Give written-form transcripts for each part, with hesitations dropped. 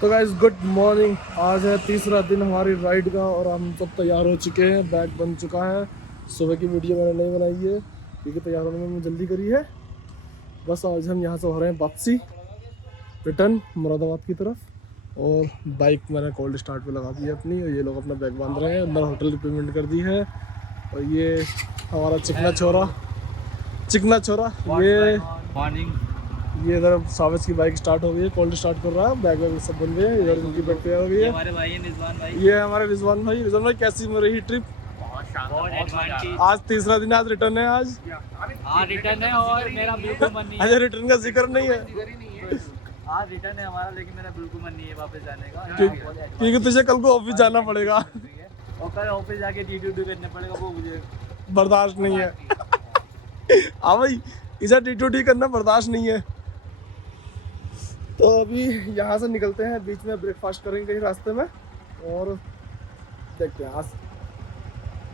तो guys good morning. आज है तीसरा दिन हमारी राइड का और हम सब तैयार हो चुके हैं। बैग बन चुका है। सुबह की वीडियो मैंने नहीं बनाई है क्योंकि तैयार होने में मैंने जल्दी करी है। बस आज हम यहाँ से हो रहे हैं वापसी रिटर्न मुरादाबाद की तरफ। और बाइक मैंने कोल्ड स्टार्ट पे लगा दी है अपनी और ये लोग अपना बैग बांध रहे हैं। अंदर होटल की पेमेंट कर दी है। और ये हमारा चिकना छोरा मॉर्निंग। ये इधर सावज की बाइक स्टार्ट हो गई है। कोल्ड स्टार्ट कर रहा है। बैग वैग सब बन गए हैं। इधर उनकी बैग तैयार हो गई है। हमारे भाई है रिजवान भाई। ये हमारे रिजवान भाई कैसी रही ट्रिप? बहुत आज तीसरा दिन, आज रिटर्न है। आज रिटर्न है और मेरा बिल्कुल मन नहीं है। अच्छा, रिटर्न का जिक्र नहीं है आज रिटर्न है हमारा, लेकिन मेरा बिल्कुल मन नहीं है वापस जाने का क्योंकि तुझे कल को ऑफिस जाना पड़ेगा और कल ऑफिस जाके टी2 करना पड़ेगा। वो मुझे बर्दाश्त नहीं है। हाँ भाई, इसे टी2 करना बर्दाश्त नहीं है। तो अभी यहाँ से निकलते हैं। बीच में ब्रेकफास्ट करेंगे कहीं रास्ते में और देखते हैं। आज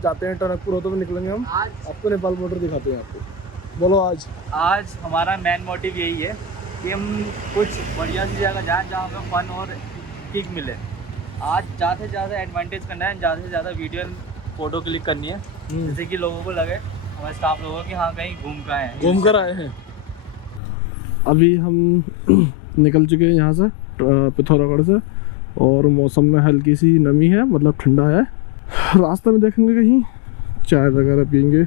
जाते हैं टनकपुर होते हुए निकलेंगे हम। आपको नेपाल बॉर्डर दिखाते हैं। आपको बोलो। आज हमारा मेन मोटिव यही है कि हम कुछ बढ़िया सी जगह जाएं जहाँ हमें फन और किक मिले। आज ज़्यादा से ज़्यादा एडवांटेज करना है, ज़्यादा से ज़्यादा वीडियो फोटो क्लिक करनी है, जैसे कि लोगों को लगे, हमारे स्टाफ लोगों को कि हाँ कहीं घूम कर आए हैं। अभी हम निकल चुके हैं यहाँ से पिथौरागढ़ से और मौसम में हल्की सी नमी है, मतलब ठंडा है। रास्ते में देखेंगे कहीं चाय वगैरह पियेंगे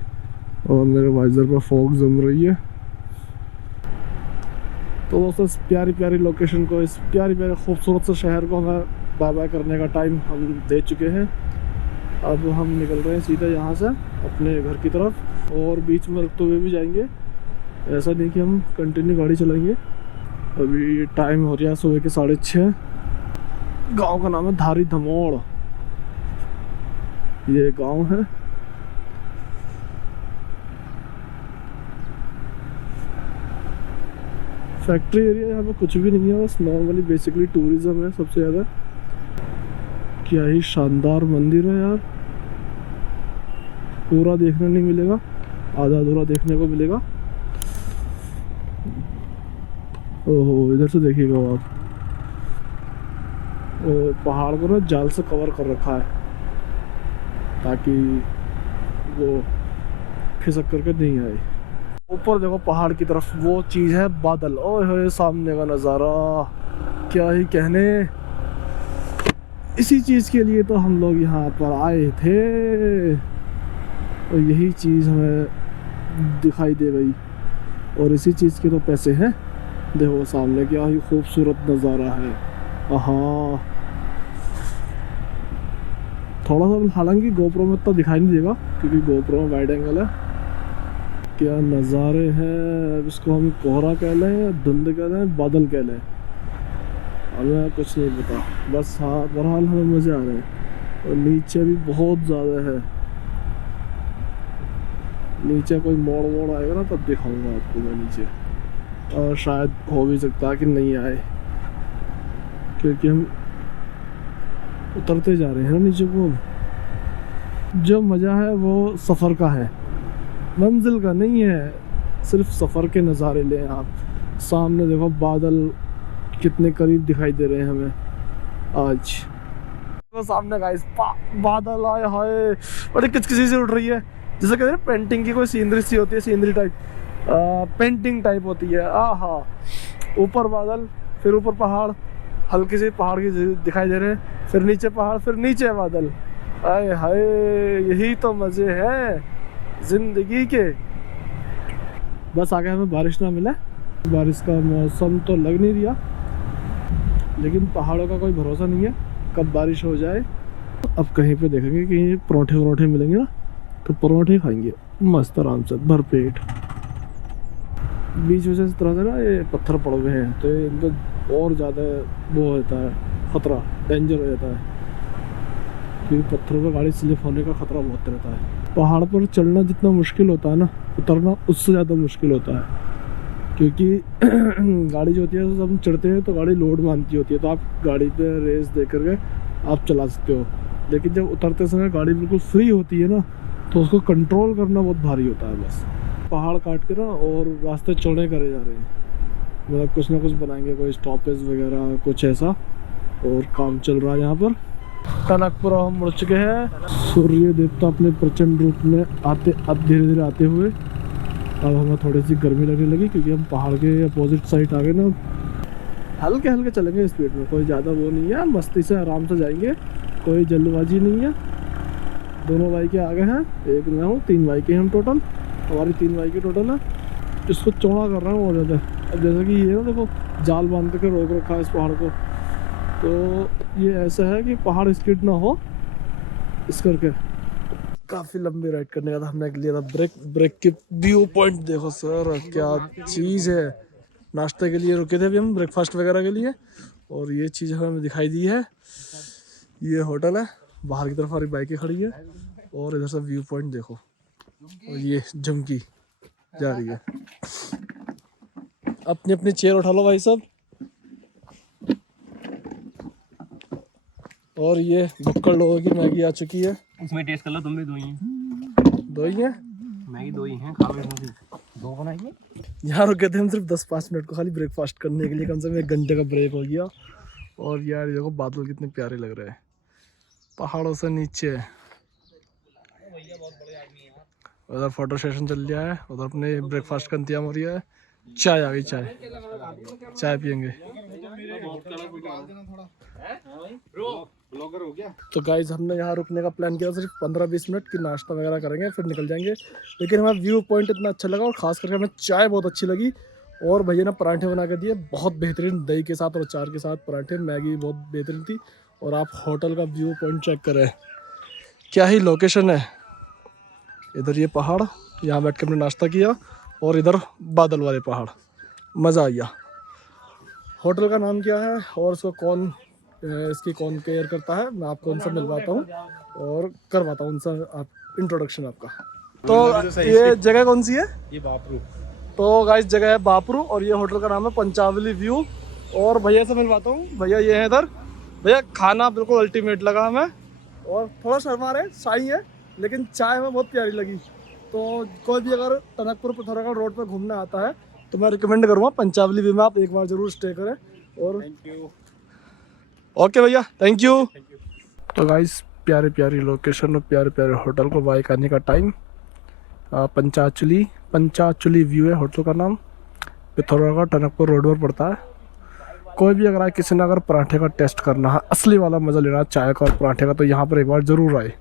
और मेरे वाइजर पर फॉग जम रही है। तो दोस्तों, इस प्यारी प्यारी लोकेशन को, इस प्यारी प्यारे खूबसूरत से शहर को हमें बाय बाय करने का टाइम हम दे चुके हैं। अब हम निकल रहे हैं सीधा यहाँ से अपने घर की तरफ और बीच में रुकते हुए भी जाएंगे। ऐसा नहीं कि हम कंटिन्यू गाड़ी चलाएंगे। अभी टाइम हो रहा है सुबह के 6:30। गांव का नाम है धारी धमोड़। ये गांव है। फैक्ट्री एरिया यहाँ पे कुछ भी नहीं है, बस नॉर्मली बेसिकली टूरिज्म है सबसे ज़्यादा। क्या ही शानदार मंदिर है यार। पूरा देखने नहीं मिलेगा, आधा अधूरा देखने को मिलेगा। ओहो, इधर से देखिएगा आप, वो पहाड़ को ना जाल से कवर कर रखा है ताकि वो खिसक करके नहीं आए। ऊपर देखो पहाड़ की तरफ, वो चीज़ है बादल। ओए होए, सामने का नज़ारा क्या ही कहने। इसी चीज़ के लिए तो हम लोग यहाँ पर आए थे और यही चीज़ हमें दिखाई दे गई और इसी चीज़ के तो पैसे हैं। देखो सामने क्या ही खूबसूरत नज़ारा है। हाँ, थोड़ा सा हालांकि गोप्रो में इतना दिखाई नहीं देगा क्योंकि गोप्रो में वाइड एंगल है। क्या नज़ारे हैं। अब इसको हम कोहरा कह लें, धुंध कह लें, बादल कह लें, हमें कुछ नहीं पता। बस हाँ, बहरहाल हमें मज़े आ रहे हैं। और नीचे भी बहुत ज़्यादा है। नीचे कोई मोड़ आएगा ना तब दिखाऊंगा आपको मैं नीचे, और शायद हो भी सकता है कि नहीं आए क्योंकि हम उतरते जा रहे हैं ना नीचे को। जो मज़ा है वो सफ़र का है, मंजिल का नहीं है। सिर्फ सफ़र के नज़ारे लें आप। सामने देखो बादल कितने करीब दिखाई दे रहे हैं हमें आज। तो सामने गाइस बादल आए हाय, बड़ी किचकिची से उड़ रही है, जैसे कहते हैं पेंटिंग की कोई सीनरी सी होती है, सीनरी टाइप, पेंटिंग टाइप होती है। हाँ, ऊपर बादल, फिर ऊपर पहाड़, हल्की सी पहाड़ की दिखाई दे रहे हैं, फिर नीचे पहाड़, फिर नीचे बादल। आए हाय, यही तो मज़े हैं ज़िंदगी के। बस आगे हमें बारिश ना मिले। बारिश का मौसम तो लग नहीं रहा, लेकिन पहाड़ों का कोई भरोसा नहीं है कब बारिश हो जाए। अब कहीं पे देखेंगे कहीं परोठे मिलेंगे ना, तो परोठे खाएंगे मस्त आराम से भर पेट। बीच में से इस तरह से ना ये पत्थर पड़ गए हैं तो इन पर और ज़्यादा वो होता है, ख़तरा, डेंजर हो जाता है क्योंकि पत्थरों पर गाड़ी स्लिप होने का ख़तरा बहुत रहता है। पहाड़ पर चढ़ना जितना मुश्किल होता है ना, उतरना उससे ज़्यादा मुश्किल होता है क्योंकि गाड़ी जो होती है, जब हम चढ़ते हैं तो गाड़ी लोड मानती होती है, तो आप गाड़ी पे रेस दे करके आप चला सकते हो। लेकिन जब उतरते समय गाड़ी बिल्कुल फ्री होती है ना, तो उसको कंट्रोल करना बहुत भारी होता है। बस पहाड़ काट के ना और रास्ते चौड़े करे जा रहे हैं, मतलब कुछ ना कुछ बनाएंगे, कोई स्टॉपेज वगैरह कुछ ऐसा, और काम चल रहा है यहाँ पर। टनकपुर हम मुड़ चुके हैं। सूर्य देवता अपने प्रचंड रूप में आते अब धीरे धीरे आते हुए अब हमें थोड़ी सी गर्मी लगने लगी क्योंकि हम पहाड़ के अपोजिट साइड आ गए ना। हल्के हल्के चलेंगे स्पीड में, कोई ज़्यादा वो नहीं है, मस्ती से आराम से जाएंगे, कोई जल्दबाजी नहीं है। दोनों बाइकें आगे हैं, एक मैं हूँ, 3 बाइकें हम टोटल, हमारी 3 बाइकें टोटल है। इसको चौड़ा कर रहा हूँ और ज़्यादा। अब जैसे कि ये ना देखो जाल बांध के रोक रखा है इस पहाड़ को, तो ये ऐसा है कि पहाड़ स्किड ना हो इस करके। काफ़ी लंबी राइड करने का था, हमने लिया था ब्रेक के व्यू पॉइंट देखो सर क्या चीज़ है। नाश्ते के लिए रुके थे अभी हम, ब्रेकफास्ट वगैरह के लिए, और ये चीज़ हमें दिखाई दी है। ये होटल है, बाहर की तरफ हमारी बाइकें खड़ी है और इधर से व्यू पॉइंट देखो, और ये झुमकी जा रही है। अपनी अपनी चेयर उठा लो भाई साहब। और ये भक्कड़ लोगों की मैगी आ चुकी है, इसमें टेस्ट कर लो, तुम भी दो ही हैं। 2 ही है मैगी 2 ही हैं, खा लो इसमें से 2 बनाइए। यहाँ रुके थे हम सिर्फ 10-5 मिनट को खाली ब्रेकफास्ट करने के लिए, कम से कम 1 घंटे का ब्रेक हो गया। और यार देखो बादल कितने प्यारे लग रहे हैं पहाड़ों से नीचे। उधर फोटो सेशन चल रहा है, उधर अपने ब्रेकफास्ट का इंतजाम हो रहा है। चाय आ गई, चाय पियेंगे। तो गाइज हमने यहाँ रुकने का प्लान किया सिर्फ 15-20 मिनट की, नाश्ता वगैरह करेंगे फिर निकल जाएंगे। लेकिन हमें व्यू पॉइंट इतना अच्छा लगा और ख़ास करके हमें चाय बहुत अच्छी लगी। और भैया ने पराठे बना के दिए बहुत बेहतरीन, दही के साथ और अचार के साथ पराठे। मैगी बहुत बेहतरीन थी। और आप होटल का व्यू पॉइंट चेक करें, क्या ही लोकेशन है। इधर ये पहाड़, यहाँ बैठ के हमने नाश्ता किया, और इधर बादल वाले पहाड़, मज़ा आ गया। होटल का नाम क्या है और इसको इसकी कौन केयर करता है, मैं आपको उनसे मिलवाता हूँ और करवाता हूँ उनसे आप इंट्रोडक्शन आपका। तो ये जगह कौन सी है? ये बापरू। तो गाइस जगह है बापरू, और ये होटल का नाम है पंचावली व्यू। और भैया से मिलवाता हूँ, भैया ये है इधर। भैया खाना बिल्कुल अल्टीमेट लगा हमें, और थोड़ा शर्मा रहे, शाही है, लेकिन चाय हमें बहुत प्यारी लगी। तो कोई भी अगर टनकपुर पिथौरागढ़ रोड पर घूमने आता है तो मैं रिकमेंड करूँगा पंचावली व्यू में आप एक बार ज़रूर स्टे करें। और ओके भैया, थैंक यू। तो गाइस प्यारे प्यारी लोकेशन और प्यारे प्यारे होटल को बाइक आने का टाइम। पंचाचुली व्यू है होटल का नाम, पिथौरागढ़ टनकपुर रोड पर पड़ता है। कोई भी अगर किसी ने अगर पराठे का टेस्ट करना है, असली वाला मज़ा लेना है चाय का और पराठे का, तो यहाँ पर एक बार ज़रूर आए।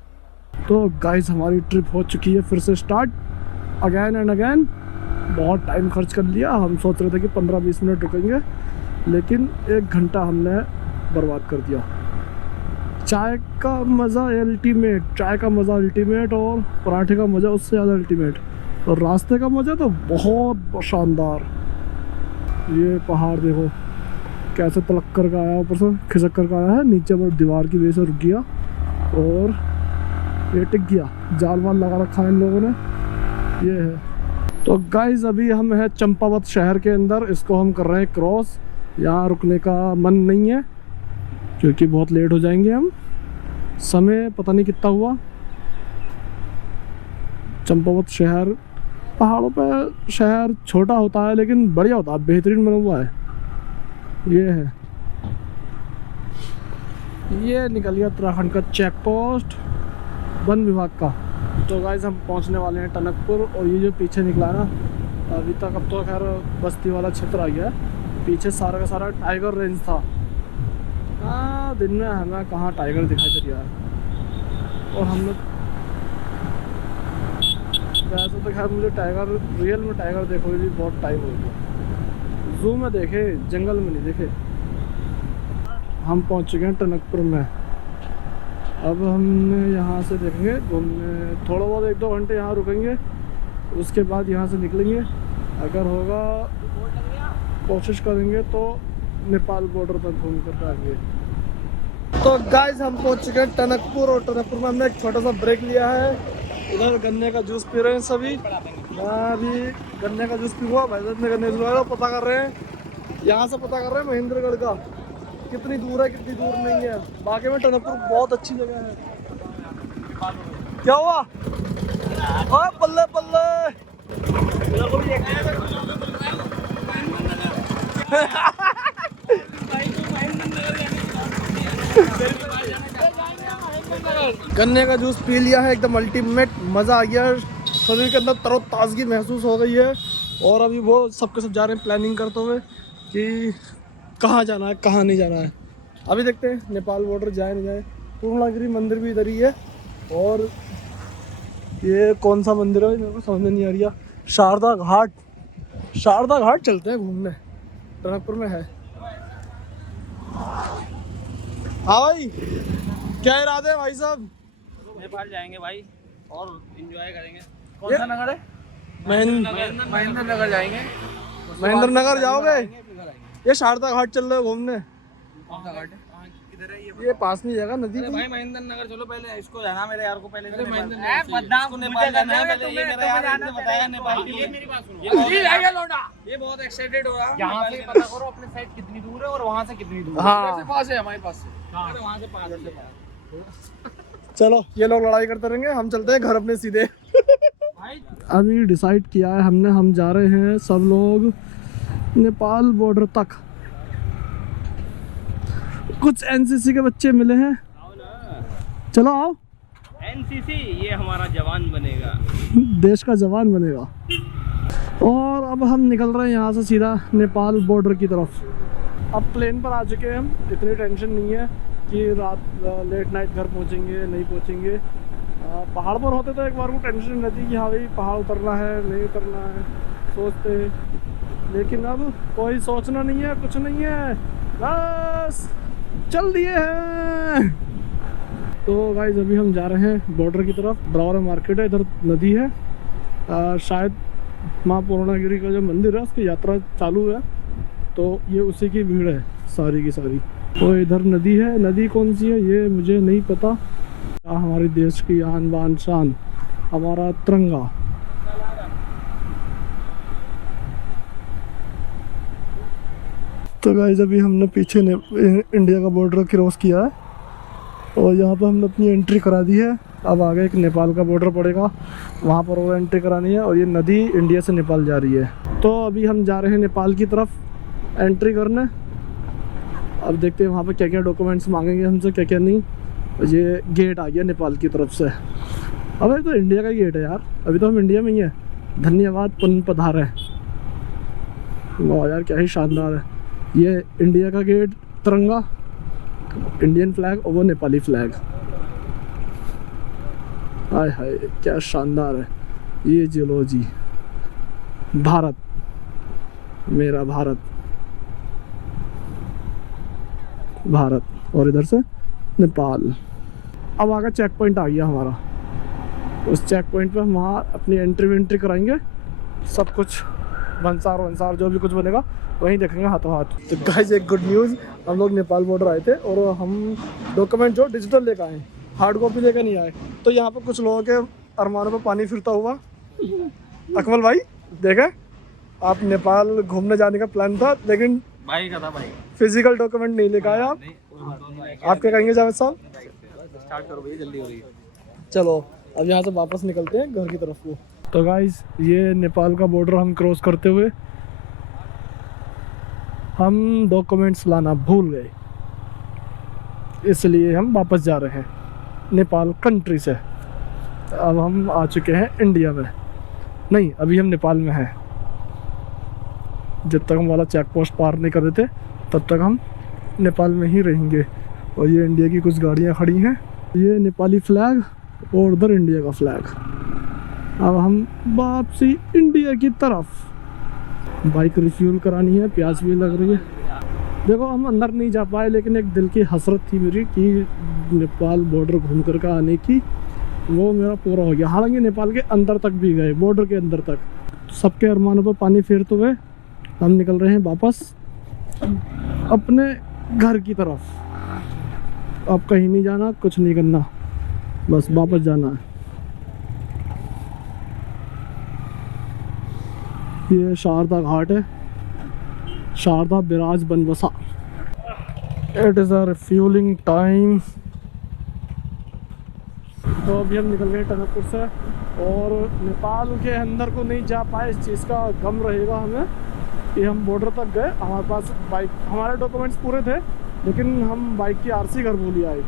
तो गाइस हमारी ट्रिप हो चुकी है फिर से स्टार्ट, अगैन एंड अगैन। बहुत टाइम खर्च कर लिया, हम सोच रहे थे कि 15-20 मिनट रुकेंगे, लेकिन 1 घंटा हमने बर्बाद कर दिया। चाय का मज़ा अल्टीमेट, चाय का मज़ा अल्टीमेट, और पराठे का मज़ा उससे ज़्यादा अल्टीमेट, और रास्ते का मज़ा तो बहुत शानदार। ये पहाड़ देखो कैसे तलक कर का आया, ऊपर से खिसक कर का आया है, नीचे पर दीवार की वजह से रुक गया और ये टिक गया। जाल वाल लगा रखा है इन लोगों ने, ये है। तो गाइज अभी हम हैं चंपावत शहर के अंदर, इसको हम कर रहे हैं क्रॉस। यहाँ रुकने का मन नहीं है क्योंकि बहुत लेट हो जाएंगे हम। समय पता नहीं कितना हुआ। चंपावत शहर, पहाड़ों पे शहर छोटा होता है लेकिन बढ़िया होता है, बेहतरीन बना हुआ है। ये है, ये निकल गया उत्तराखंड का चेक पोस्ट वन विभाग का। तो गाइस हम पहुंचने वाले हैं टनकपुर, और ये जो पीछे निकला है ना अभी तक, अब तो खैर बस्ती वाला क्षेत्र आ गया है। पीछे सारा का सारा टाइगर रेंज था। दिन में हमें कहाँ टाइगर दिखाई दे रहा है। और हम लोग वैसे तो खैर मुझे टाइगर, रियल में टाइगर देखो भी बहुत टाइम हो गया। जू में देखे, जंगल में नहीं देखे। हम पहुँच चुके हैं टनकपुर में। अब हम यहाँ से देखेंगे घूमने, थोड़ा बहुत 1-2 घंटे यहाँ रुकेंगे, उसके बाद यहाँ से निकलेंगे। अगर होगा कोशिश करेंगे तो नेपाल बॉर्डर तक घूम कर आएंगे। तो गाइस हम पहुँच चुके हैं टनकपुर, और टनकपुर में हमने एक छोटा सा ब्रेक लिया है। इधर गन्ने का जूस पी रहे हैं सभी, मैं अभी गन्ने का जूस पीऊँगा। भाई साहब ने गन्ने जूस पता कर रहे हैं, यहाँ से पता कर रहे हैं महेंद्रगढ़ का कितनी दूर है कितनी दूर नहीं है। बाकी में टनकपुर बहुत अच्छी जगह है। क्या हुआ? हाँ बल्ले बल्ले गन्ने का जूस पी लिया है, एकदम अल्टीमेट मज़ा आ गया, शरीर के अंदर तरोताज़गी महसूस हो गई है। और अभी वो सबके सब जा रहे हैं प्लानिंग करते हुए कि कहाँ जाना है कहाँ नहीं जाना है। अभी देखते हैं नेपाल बॉर्डर जाए नहीं जाए। पूर्णागिरी मंदिर भी इधर ही है। और ये कौन सा मंदिर है मेरे को समझ में नहीं आ रही। शारदा घाट, शारदा घाट चलते हैं घूमने, टनकपुर में है। हाँ भाई, क्या इरादे है भाई साहब? नेपाल जाएंगे भाई और एंजॉय करेंगे। कौन सा नगर है? महेंद्र नगर जाएंगे। महेंद्र नगर जाओगे? ये शारदा घाट चल रहे हो घूमने? किधर है ये पास में जगह नदी की। भाई महेंद्र नगर चलो, पहले इसको जाना मेरे यार को, पहले नेपाल जाना है पहले। ये मेरा यार ने बताया नेपाल के लिए। मेरी बात सुनो, ये बहुत एक्साइटेड हो रहा है। यहाँ से पता करो अपने साइड कितनी दूर है और वहाँ से कितनी दूर है। हाँ पास है हमारे पास से, वहाँ से पास। चलो, ये लोग लड़ाई करते रहेंगे, हम चलते हैं घर अपने सीधे। अभी डिसाइड किया है हमने, हम जा रहे हैं सब लोग नेपाल बॉर्डर तक। कुछ एनसीसी के बच्चे मिले हैं, चलो आओ। एनसीसी ये हमारा जवान बनेगा, देश का जवान बनेगा। और अब हम निकल रहे हैं यहाँ से सीधा नेपाल बॉर्डर की तरफ। अब प्लेन पर आ चुके हैं हम, इतनी टेंशन नहीं है कि रात लेट नाइट घर पहुँचेंगे नहीं पहुँचेंगे। पहाड़ पर होते तो एक बार को टेंशन रहती कि हाँ भाई पहाड़ उतरना है नहीं उतरना है सोचते, लेकिन अब कोई सोचना नहीं है, कुछ नहीं है, बस चल दिए हैं। तो गाइस अभी हम जा रहे हैं बॉर्डर की तरफ। ब्रावरा मार्केट है, इधर नदी है, शायद माँ पूर्णागिरी का जो मंदिर है उसकी यात्रा चालू है, तो ये उसी की भीड़ है सारी की सारी। तो इधर नदी है, नदी कौन सी है ये मुझे नहीं पता। हमारे देश की आन बान शान, हमारा तिरंगा। तो गाइस अभी हमने पीछे इंडिया का बॉर्डर क्रॉस किया है और यहाँ पर हमने अपनी एंट्री करा दी है। अब आगे एक नेपाल का बॉर्डर पड़ेगा, वहाँ पर और एंट्री करानी है। और ये नदी इंडिया से नेपाल जा रही है। तो अभी हम जा रहे हैं नेपाल की तरफ एंट्री करने। अब देखते हैं वहाँ पर क्या क्या डॉक्यूमेंट्स मांगेंगे हमसे, क्या क्या नहीं। ये गेट आ गया नेपाल की तरफ से। अबे तो इंडिया का गेट है यार, अभी तो हम इंडिया में ही है। धन्यवाद पुन पधार है। वाह यार क्या ही शानदार है। ये इंडिया का गेट, तिरंगा, इंडियन फ्लैग और वो नेपाली फ्लैग। हाय हाय क्या शानदार है। ये जियोलॉजी, भारत मेरा भारत, भारत। और इधर से नेपाल। अब आगे चेक पॉइंट आ गया हमारा। उस चेक पॉइंट पे हम वहाँ अपनी एंट्री कराएंगे। सब कुछ वंसार जो भी कुछ बनेगा वहीं देखेंगे हाथों हाथ। तो गाइस एक गुड न्यूज़, हम लोग नेपाल बॉर्डर आए थे और हम डॉक्यूमेंट जो डिजिटल लेकर आए, हार्ड कॉपी लेकर नहीं आए। तो यहाँ पर कुछ लोगों के अरमानों पर पानी फिरता हुआ। अकमल भाई देखे, आप नेपाल घूमने जाने का प्लान था लेकिन भाई का था भाई, फिजिकल डॉक्यूमेंट नहीं लेकर आए आप क्या कहेंगे जावेद साहब? स्टार्ट करो भैया, जल्दी हो रही है। चलो अब यहाँ से वापस निकलते हैं घर की तरफ को। तो गाइस ये नेपाल का बॉर्डर हम क्रॉस करते हुए हम डॉक्यूमेंट्स लाना भूल गए, इसलिए हम वापस जा रहे हैं नेपाल कंट्री से। अब हम आ चुके हैं इंडिया में, नहीं अभी हम नेपाल में हैं। जब तक हम वाला चेक पोस्ट पार नहीं कर देते तब तक हम नेपाल में ही रहेंगे। और ये इंडिया की कुछ गाड़ियाँ खड़ी हैं, ये नेपाली फ्लैग और उधर इंडिया का फ्लैग। अब हम वापसी इंडिया की तरफ। बाइक रिफ्यूल करानी है, प्यास भी लग रही है। देखो हम अंदर नहीं जा पाए, लेकिन एक दिल की हसरत थी मेरी कि नेपाल बॉर्डर घूम कर का आने की, वो मेरा पूरा हो गया। हालांकि नेपाल के अंदर तक भी गए, बॉर्डर के अंदर तक। सबके अरमानों पर पानी फेरते हुए हम निकल रहे हैं वापस अपने घर की तरफ। अब कहीं नहीं जाना, कुछ नहीं करना, बस वापस जाना है। ये शारदा घाट है, Sharda barrage Banbasa. It is a refuelling time. तो अभी हम निकल गए टनकपुर से और नेपाल के अंदर को नहीं जा पाए। इस चीज़ का गम रहेगा हमें कि हम बॉर्डर तक गए, हमारे पास बाइक, हमारे डॉक्यूमेंट्स पूरे थे लेकिन हम बाइक की आरसी घर भूल आए,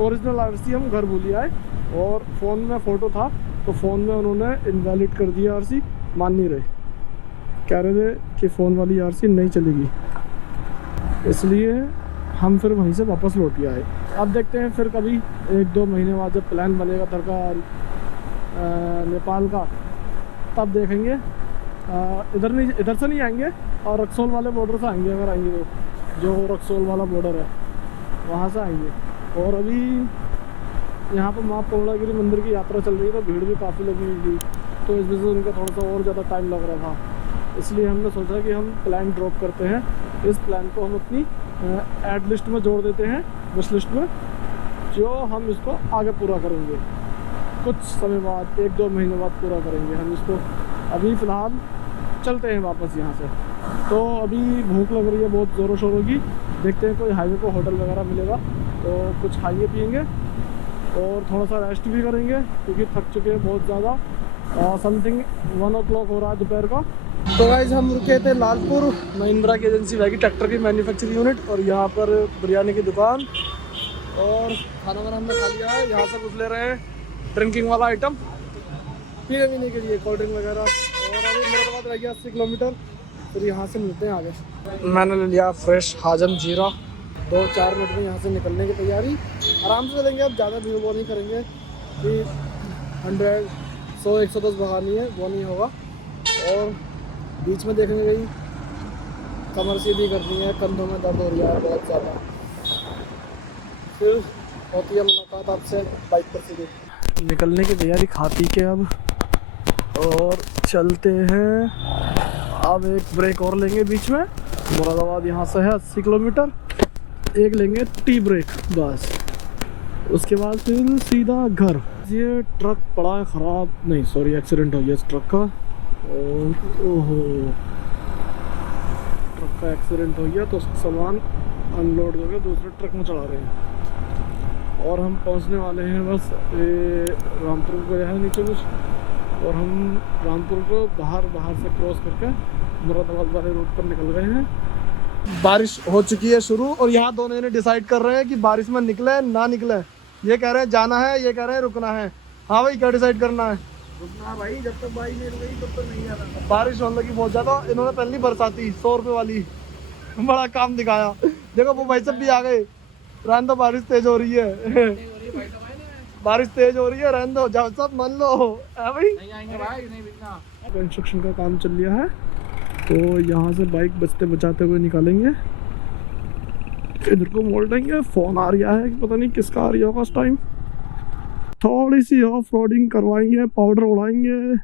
ओरिजिनल आरसी हम घर भूल आए। और फ़ोन में फ़ोटो था तो फ़ोन में उन्होंने इनवैलिड कर दिया आरसी, मान नहीं रहे, कह रहे थे कि फ़ोन वाली आरसी नहीं चलेगी, इसलिए हम फिर वहीं से वापस लौट के आए। अब देखते हैं फिर कभी 1-2 महीने बाद जब प्लान बनेगा नेपाल का, तब देखेंगे। इधर से नहीं आएंगे और रक्सौल वाले बॉर्डर से आएंगे, अगर आएंगे तो जो रक्सौल वाला बॉर्डर है वहाँ से आएंगे। और अभी यहाँ पर माँ पूर्णागिरी मंदिर की यात्रा चल रही है तो भीड़ भी काफ़ी लगी हुई थी, तो इस वजह से उनका थोड़ा सा और ज़्यादा टाइम लग रहा था, इसलिए हमने सोचा कि हम प्लान ड्रॉप करते हैं। इस प्लान को हम अपनी ऐड लिस्ट में जोड़ देते हैं, विश लिस्ट में, जो हम इसको आगे पूरा करेंगे कुछ समय बाद, 1-2 महीने बाद पूरा करेंगे हम इसको। अभी फ़िलहाल चलते हैं वापस यहाँ से। तो अभी भूख लग रही है बहुत ज़ोरों शोरों की, देखते हैं कोई हाईवे को होटल वगैरह मिलेगा तो कुछ खाइए पिएंगे और थोड़ा सा रेस्ट भी करेंगे क्योंकि थक चुके हैं बहुत ज़्यादा। समथिंग 1 o'clock हो रहा है दोपहर का। तो गाइस हम रुके थे लालपुर, महिंद्रा की एजेंसी रहेगी, ट्रैक्टर की मैन्युफैक्चरिंग यूनिट, और यहाँ पर बिरयानी की दुकान, और खाना वाना हमने खा लिया है। यहाँ से कुछ ले रहे हैं ड्रिंकिंग वाला आइटम पीने पीने के लिए, कोल्ड ड्रिंक वगैरह। और अभी मेरे बाद रह गया 80 किलोमीटर, फिर यहाँ से मिलते हैं आगे। मैंने ले लिया फ्रेश हाजम जीरा, 2-4 मिनट में यहाँ से निकलने की तैयारी, आराम से चलेंगे, अब ज़्यादा भीड़ वो नहीं करेंगे कि 100-110 भगानी है, वो नहीं होगा। और बीच में देखने गई कमर सीधी करनी है, कंधों में दर्द हो रहा है बहुत ज़्यादा, फिर होती है मुलाकात आपसे बाइक पर सीधे। निकलने की तैयारी खा पी के अब, और चलते हैं। अब एक ब्रेक और लेंगे बीच में, मुरादाबाद यहाँ से है 80 किलोमीटर, एक लेंगे टी ब्रेक बस, उसके बाद फिर सीधा घर। ये ट्रक पड़ा है ख़राब, नहीं सॉरी एक्सीडेंट हो गया इस ट्रक का, ओहो ट्रक का एक्सीडेंट हो गया, तो सामान अनलोड करके दूसरे ट्रक में चढ़ा रहे हैं। और हम पहुंचने वाले हैं बस रामपुर को है नीचे कुछ, और हम रामपुर को बाहर से क्रॉस करके मुरादाबाद वाले रोड पर निकल गए हैं। बारिश हो चुकी है शुरू, और यहाँ दोनों ने डिसाइड कर रहे हैं कि बारिश में निकले ना निकले। ये कह रहे हैं जाना है, ये कह रहे हैं रुकना है। हाँ भाई, क्या डिसाइड करना है? रुकना भाई, जब तक बाइक नहीं रुकेगी तब तक नहीं जाना। बारिश होने लगी बहुत ज़्यादा, इन्होंने पहली बरसाती 100 रुपये वाली बड़ा काम दिखाया। देखो वो भाई सब भी आ गए, रहने दो बारिश तेज हो रही है, बारिश तेज हो रही है, रहने दो, जाओ सब मान लो है भाई। नहीं आएंगे भाई, नहीं बिकना। कंस्ट्रक्शन का काम चल रहा है, तो यहाँ से बाइक बचते बचाते हुए निकालेंगे, इधर को मोड़ देंगे। फ़ोन आ रहा है, पता नहीं किसका आ रहा होगा इस टाइम। थोड़ी सी ऑफ रोडिंग करवाएंगे, पाउडर उड़ाएंगे,